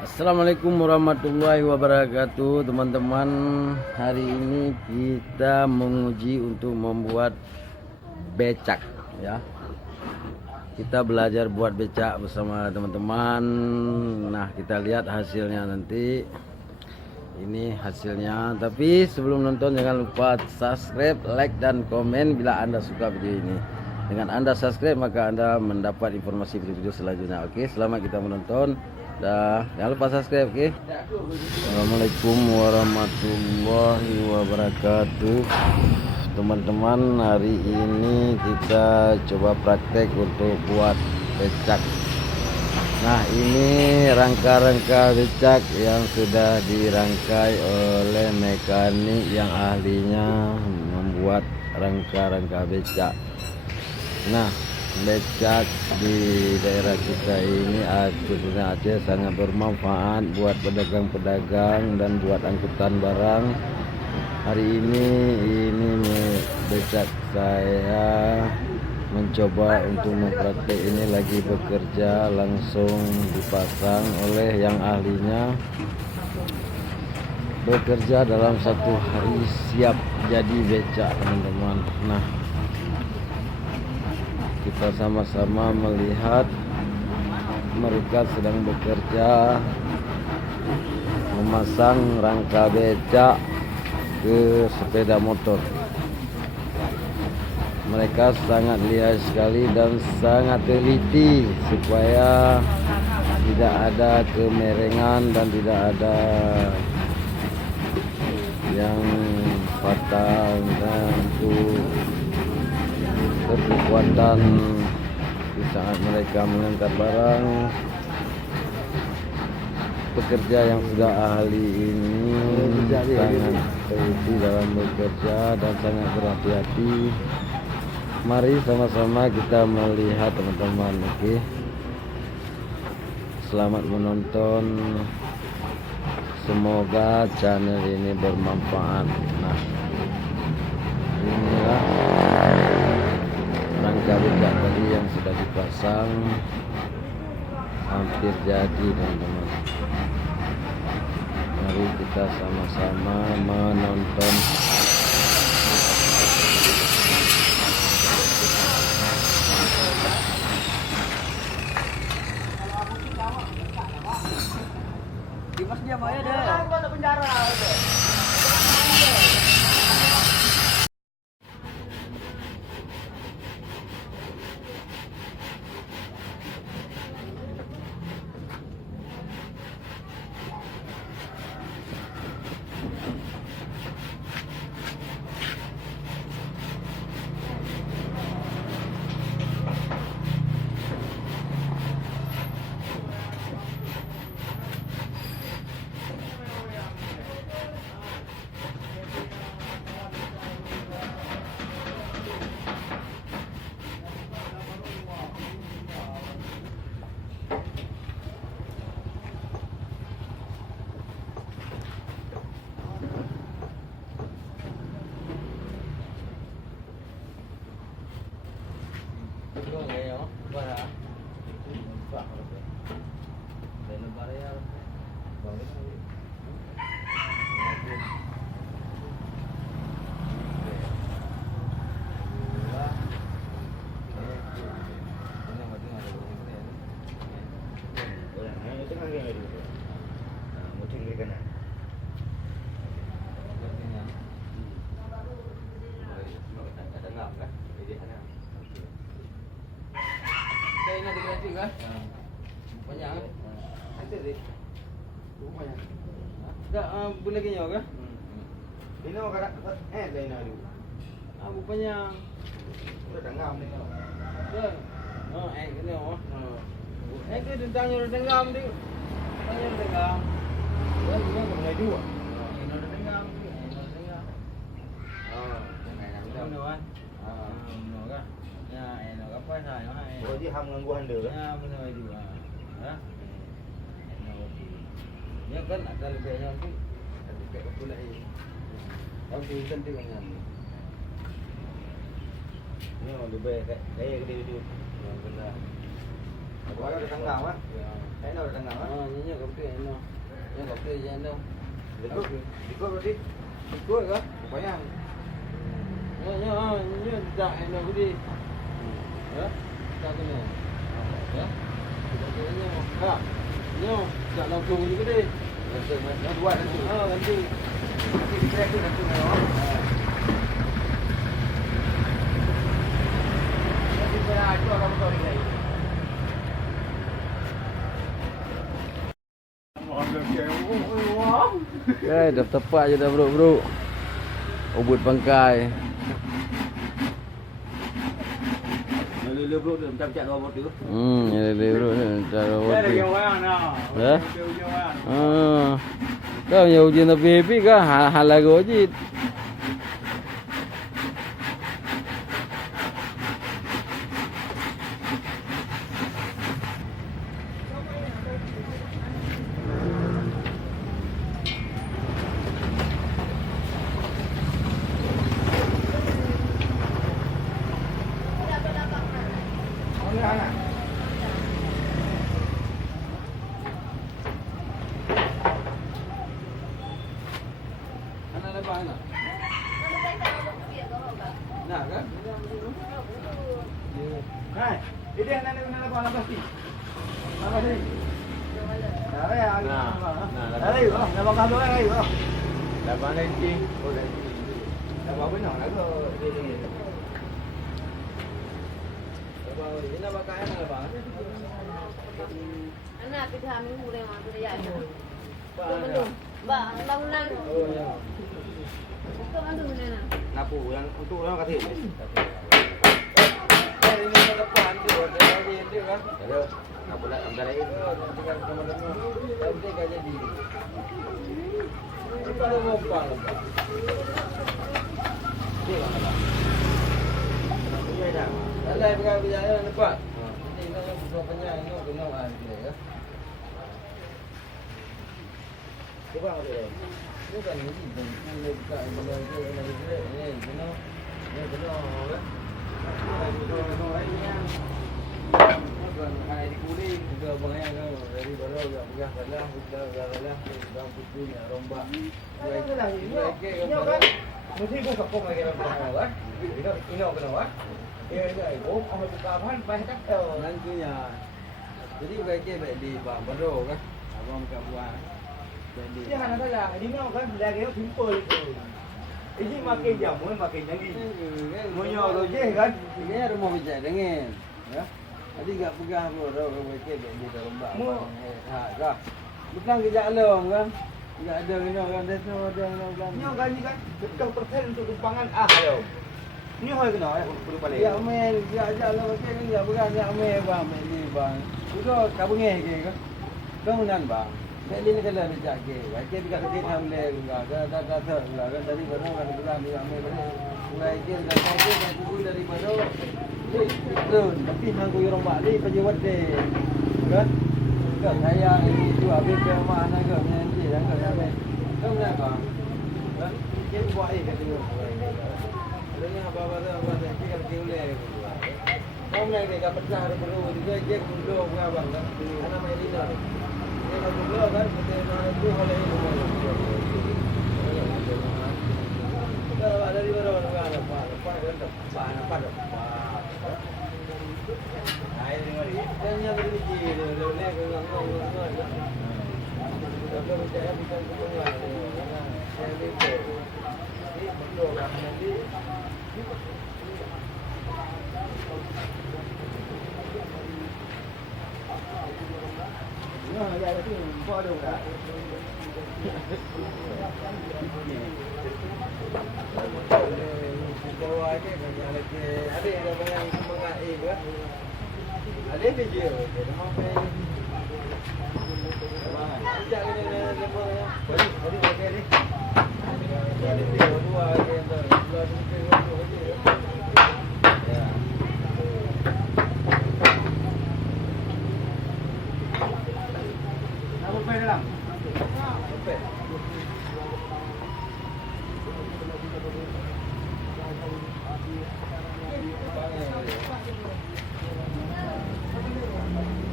Assalamualaikum warahmatullahi wabarakatuh, teman-teman. Hari ini kita menguji untuk membuat becak ya. Kita belajar buat becak bersama teman-teman. Nah, kita lihat hasilnya nanti. Ini hasilnya. Tapi sebelum nonton jangan lupa subscribe, like dan komen bila Anda suka video ini. Dengan Anda subscribe maka Anda mendapat informasi video-video selanjutnya. Oke, selamat kita menonton. Jangan lupa subscribe, oke? Assalamualaikum warahmatullahi wabarakatuh. Teman-teman, hari ini kita coba praktek untuk buat becak. Nah, ini rangka-rangka becak yang sudah dirangkai oleh mekanik yang ahlinya membuat rangka-rangka becak. Nah, becak di daerah kita ini khususnya Aceh sangat bermanfaat buat pedagang-pedagang dan buat angkutan barang. Hari ini becak saya mencoba untuk mempraktek ini lagi bekerja, langsung dipasang oleh yang ahlinya. Bekerja dalam 1 hari siap jadi becak, teman-teman. Nah, kita sama-sama melihat mereka sedang bekerja memasang rangka becak ke sepeda motor. Mereka sangat lihai sekali dan sangat teliti supaya tidak ada kemiringan dan tidak ada yang fatal untuk kekuatan di saat mereka mengangkat barang. Pekerja yang sudah ahli ini sangat teliti dalam bekerja dan sangat berhati-hati. Mari sama-sama kita melihat, teman-teman. Oke, selamat menonton. Semoga channel ini bermanfaat. Nah, inilah rangka becak tadi yang sudah dipasang, hampir jadi, teman-teman. Mari kita sama-sama menonton. Dimas dia mau ya deh. Penjara. Ini ada gratis kan? Banyak kan? Ada deh. Banyak. Dah boleh kenyau kan? Ini mau kada dah ini dulu. Bukannya udah tengam ni. Dah. Ini oh. Ke tentangnya udah tengam dia. Tanya udah tengam. Ya, ini mulai dua. Ini udah tengam. Benar kan? Benar kan? Ya, enak apa saya? Oh, dia ham gangguan dia. Ya, benar juga. Ha? Ya kan ada lebihnya tu. Ada kayak pula ini. Tahu tu cantik kan? Ini lebih kayak gede itu. Benar. Ada tengah mah. Ya. Ada tengah mah. Nyanyi kau tu enak. Yang kau play jangan dah. Ikut. Ikut berarti. Ikut ke? Bayang. Ya, tak enak budi. Ya, tak kena. Ya, tak kena. Ha, ya, tak langsung juga deh. Yang buat nanti. Nanti. Nanti track tu nanti mana? Nanti saya ajar orang tua ni. Dah tepat je dah bro. Ubud pangkai. Lele bro tu macam-macam dua bot tu. Lele bro ni cara Dia waktu. lagi orang dah. Ya? Dia ujung orang. Kau yang ujian tapi happy kah? Hal lagu ujit. Anak lepas nak? Nak ke? Hai, ini anak nak lepas lepas ni. Lepas ni. Dah ya. Nah. Dah lagi bro. Dah bakal dua lagi bro. Lepas ni cing. Oh dah. Lepas benar lah ke? Lepas ini nak pakai anak lepas? Anak kita minggu lewat tu dia ada. Betul. Mbak, bangunan. Oh ya. Betul kan tu mana? Napu yang untuk orang kata. Ini nak lepas tu, ada lagi dia kan? Ada. Napu lah antara lain. Tinggal sama-sama. Tak boleh kan jadi. Kita ada ngopang lepas. Dia orang kata. Dia dah. Alai pegang berjalan lepas. Ini nak buka penyang, nak kena ada ya. Dia orang kata. Bukan ni, boleh buka benda tu kena direct ni, kena kan. Bukan hai di kulit, juga bayang kan dari baru enggak pegang salah, salah, bang putih ni rombak. Ini kan. Mesti gua sokong lagi dalam rumah kan. Ini kena kan. Ya ya, gua mau buka bahan baik tak tahu. Nantinya. Jadi baik di bang baru kan. Abang buka buah. Jadi Dia hanya saja. Ini kan lagi simple tu. Ini makin jamu, makin jangi. Munyo roje kan. Ini ada mau bicara dengan. Ya. Jadi enggak pegang bro, kalau baik di dalam bang. Ha, dah. Bukan kerja alam kan. Enggak ada minum kan, ada kan. Ini kan ni kan 10% untuk tumpangan ayo. Ini hoi kena ya perlu balik. Ya amel, ya aja lah macam ni ya bukan ya amel bang, ni bang. Itu kabungnya ke kan? Bangunan bang. Saya ni kalau bijak ke, baca dekat kita hamle enggak, dah enggak kan tadi baru kan bulan ni amel ni. Mulai ke dah saya dah tunggu dari baru. Itu tapi hang ku orang balik pejabat deh. Kan? Kan saya itu habis ke mana ke nanti dah ke amel. Kamu nak bang? Kan? Dia buat kata dia. Adanya apa-apa tu, apa-apa tu, kita boleh. Kau nak dia pecah ada perlu, dia dulu abang kan, anak main lina ni. Dia dulu kan, kita nak tu oleh ini. Kalau ada di mana orang apa kan, Hai ni mari. dan yang berliji, boleh ngomong. Kalau bicara bukan kebenaran, saya lihat. Ini betul kan nanti. Nah, ya tu kau ada tak? Bawa aja banyak lagi. Ada yang banyak semangat ke? Ada je. Dia mau main. Ajak ni lemah ya. Bagi bagi ni. Jadi dua ke tu. Dua tu je. Ya. Apa pai dalam? Sampai.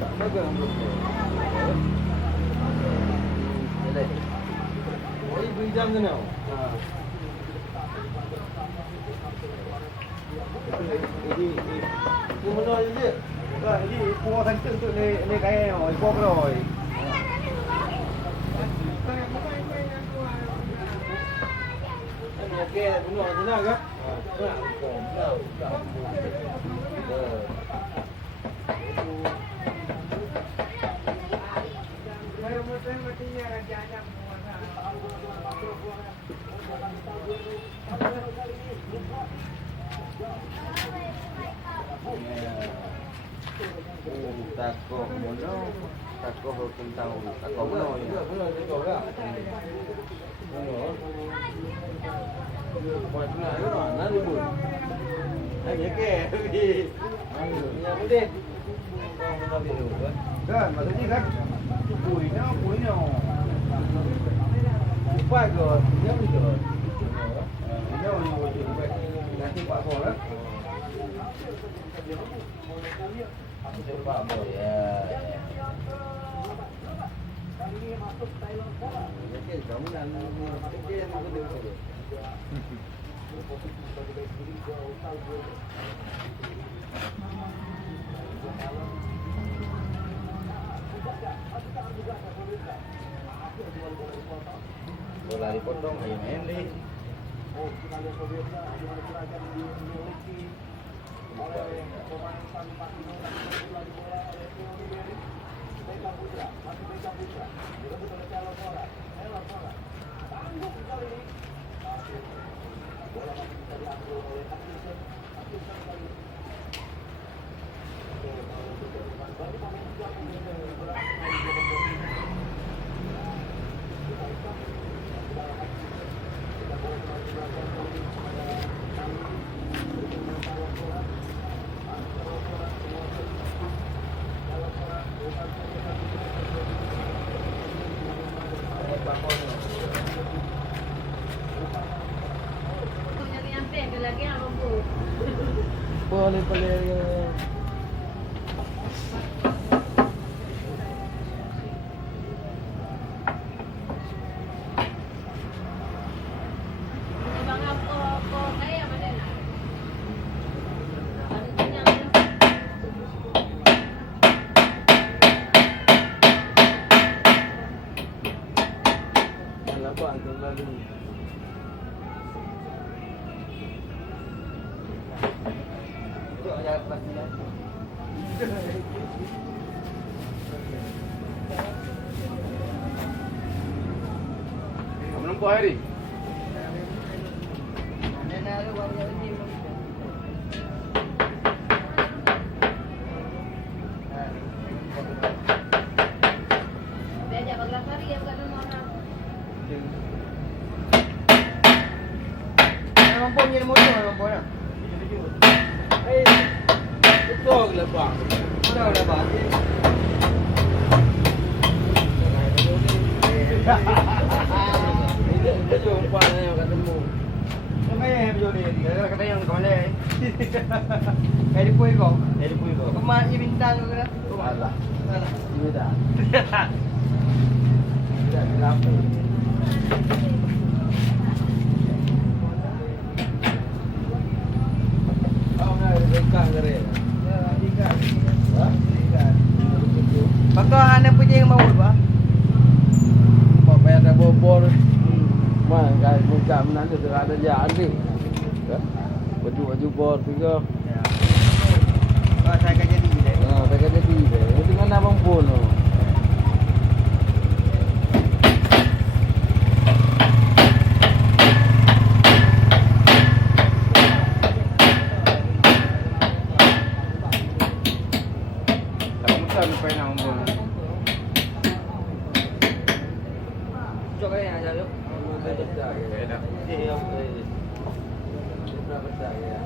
Tak bagus. Ya, jam sana. Jadi mana je? Jadi puas santai untuk ni kaya ikut keroi. Okey, benar senang ke? Takoh mono, takoh tentang takoh mono ya. Benar takoh ke? Buat nak ke mana ni bu? Lagi ke? Yang mudah. Kan, maksudnya kan puinya. Upah ke? Dia beli ke? Dia nanti Pak Kor lah. Pak Boy ya. Okey, kamu nak okey aku tu. Bola dipotong ayo main deh. Boleh. Nampak tu lalu. Jangan pasti lah. Kamu nampak hari? Mampu punya motor mampu dah. Betul ke bang? Dah bang. Dia jumpa yang ketemu. Kaya yang berjodoh ni, kata yang ke mana? Kaya di puai kau. Kemat je bintang tu kena. Alah. Ini dah. Tidak berapa. Kau nak dekat kere. Ikan. Ha? Ikan. Bakal anak punya yang mau apa? Apa yang ada bobor. Mana kan muka menanda ada jalan ni. Baju bor juga. Kalau saya akan jadi dia. Nah, tak ada dia. Itu kan abang pun. Sampai nak umur. Cok kaya aja yuk. Saya percaya. Enak. Dia percaya.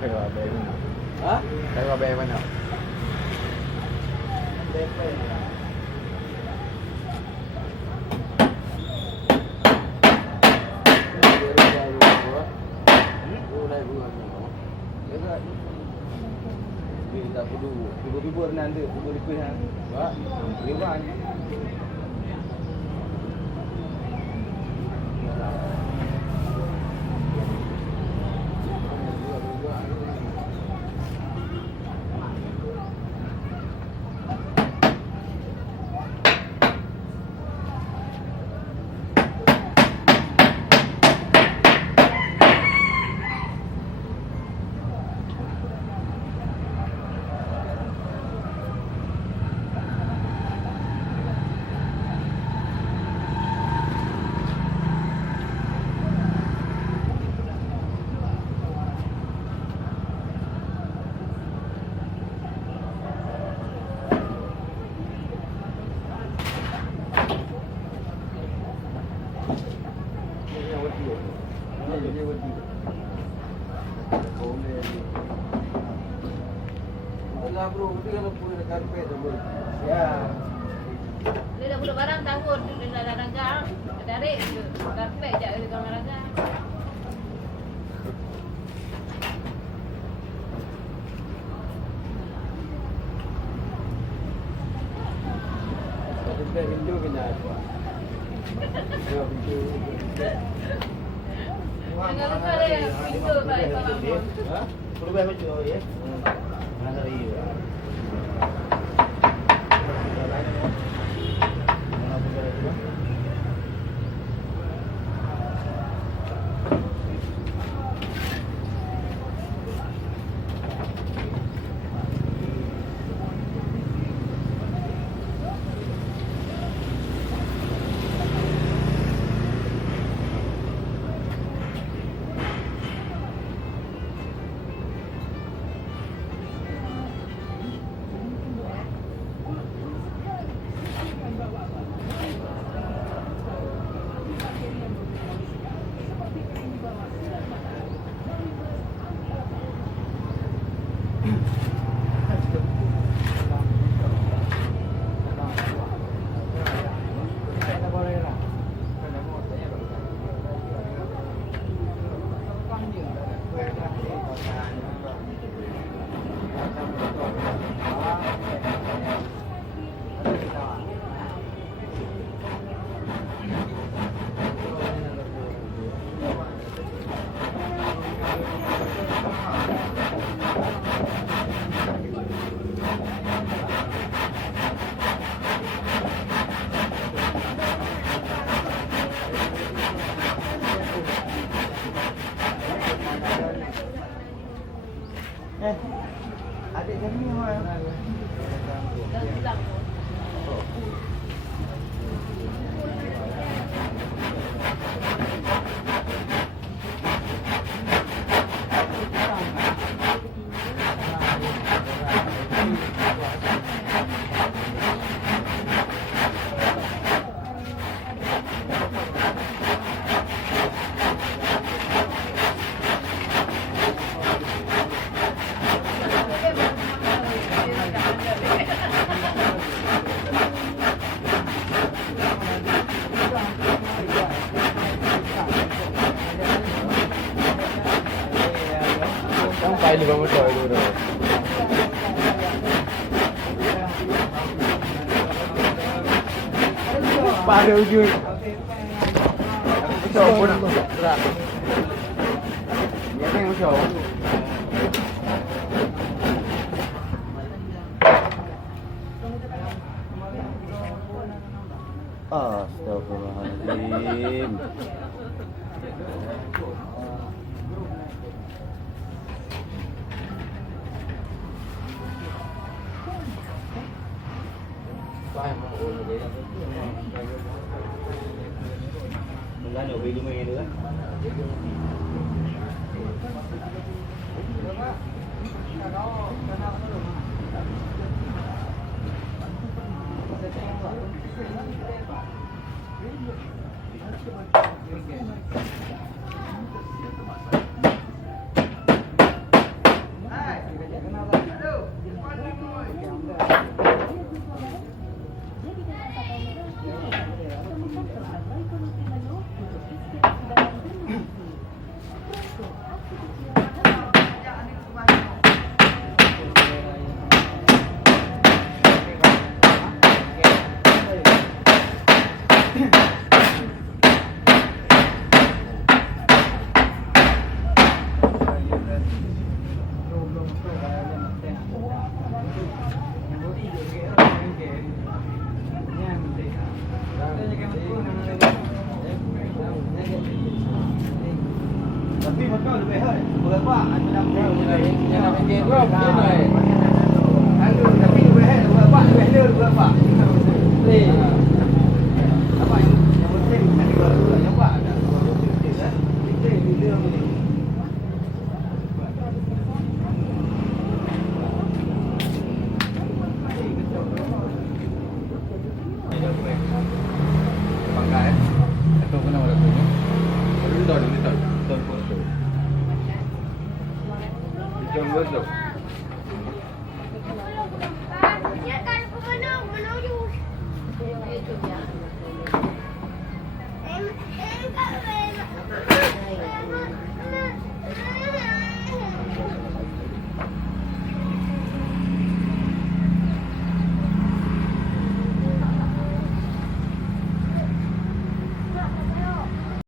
Kayak apa ini? Hah? Kayak apa mana? DP. Kita kudu nanti, kudu dipilih. Wah, ribuan. Bro, mesti kalau pun ada karpet tu bro. Ya. Dia dah budak barang tahun, dia dah ragang. Tarik je. Karpet je dia kau ragang. Kita pintu kena apa? Kita pintu. Jangan lupa dia pintu balik malam. Ha? Perlu bayar macam tu ya? Mana lagi? Adik kami orang. Dah hilang tu. Sampai 5 motor dulu. Pada ujung. Show pun nak gerak. Dia tengok show. Enggak ada video main itu kan. Tapi betul lebih hal. Berapa? Anu nak tapi lebih hal berapa? Lebih hal berapa? Apa yang penting kan kalau yang buat